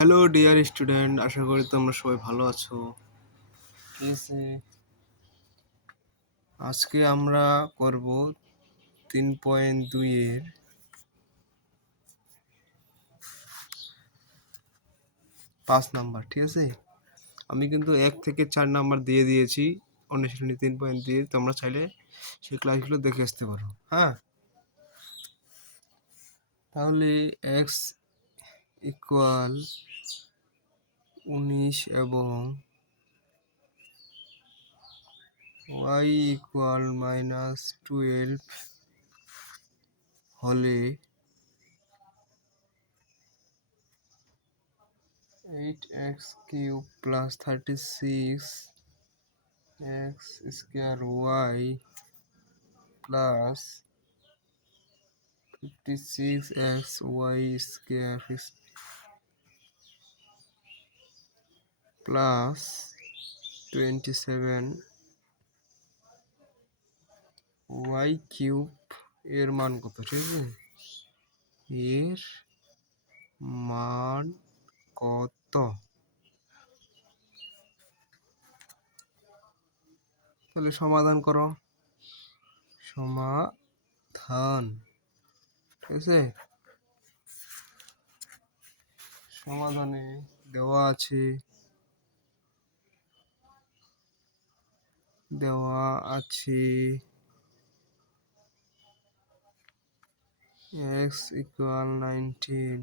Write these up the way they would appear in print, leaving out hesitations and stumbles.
Hello dear student, আশা করি তোমরা সবাই ভালো আছো। ঠিক আছে, আজকে আমরা করব 3.2 এর 5 নাম্বার। ঠিক আছে, আমি কিন্তু 1 থেকে 4 নাম্বার দিয়ে দিয়েছি অনুশীলনী 3.2। তোমরা চাইলে সেই ক্লাসগুলো দেখে আসতে পারো। হ্যাঁ, তাহলে x ইকুয়াল 19 এবং y ইকুয়াল -12 হলে 8x cube plus 36 x square y plus 56x y square plus 27 y cube এর মান কত? ঠিক আছে, এর মান কত? তাহলে সমাধান করো। সমাধান, ঠিক আছে, সমাধানে দেওয়া আছে x ইকুয়াল 19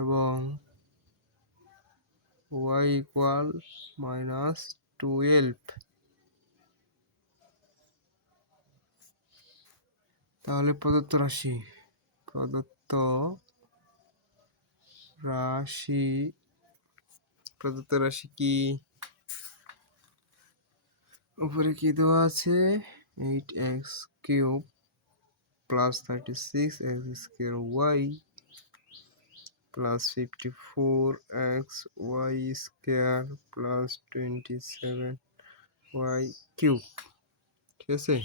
এবং y ইকুয়াল -12। তাহলে প্রদত্ত রাশি কি? উপরে কি দেওয়া আছে? 8x cube plus 36x square y plus 54x y square plus 27y cube. ঠিক আছে,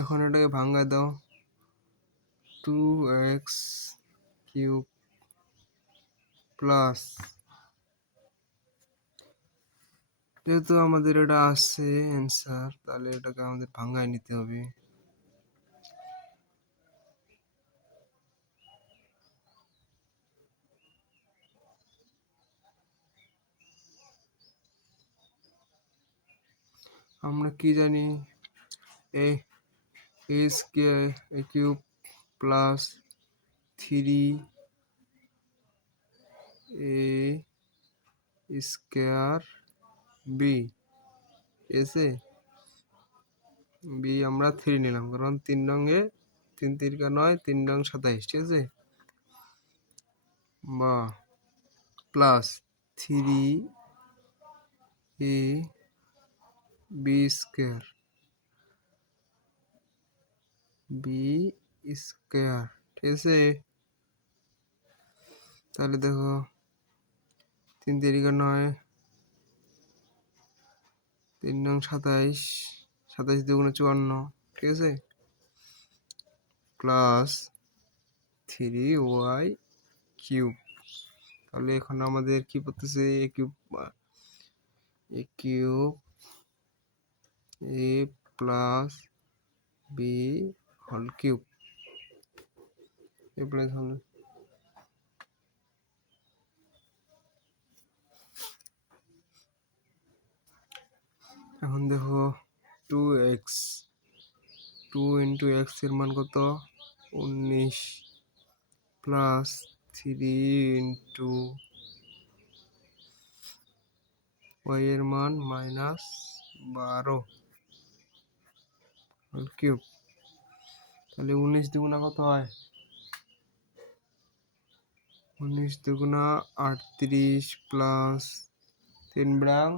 এখন এটাকে ভাঙা দাও। 2x কিউব প্লাস, যেহেতু আমাদের এটা আছে অ্যান্সার, তাহলে এটাকে আমাদের ভাঙায় নিতে হবে। আমরা কি জানি? A square a cube plus 3a square b এসে বি আমরা 3 নিলাম, কারণ 3 রঙে 3 তিরিকা 9, 3 রং 27। ঠিক আছে, বা প্লাস 3a বি স্কয়ার ঠিক আছে। তাহলে দেখো 3 তিরিকা 9, 3 রং 27, 27 দুগুণে 54। ঠিক আছে, প্লাস 3y কিউব। তাহলে এখন আমাদের কি পড়তেছে? এ কিউব এ প্লাস বি হোল কিউব এ প্লাস হল। এখন দেখো 2x 2 ইন্টু এক্স এর মান কত? 19 প্লাস 3 ইন্টু y এর মান -12 হোল কিউব। তাহলে 19 দুগুণা কত হয়? 19 দুগুণা 38 প্লাস 3 ব্রাং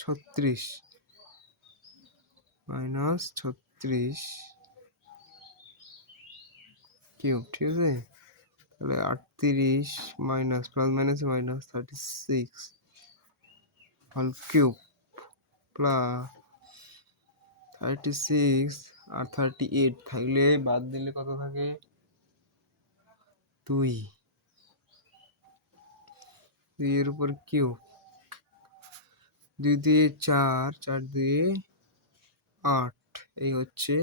36 -36 কিউব। ঠিক আছে, তাহলে 38 minus plus minus minus 36 whole cube plus 36 আর 38 থাকলে বাদ দিলে কত থাকে? 2 2 এর উপর কিউ, 2 দিয়ে 4, 4 দিয়ে 8, এই হচ্ছে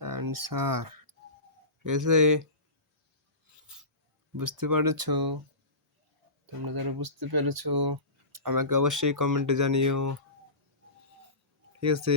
অ্যান্সার। ঠিক আছে, বুঝতে পেরেছো? তোমরা যারা বুঝতে পেরেছো আমাকে অবশ্যই কমেন্টে জানিও। ঠিক আছে।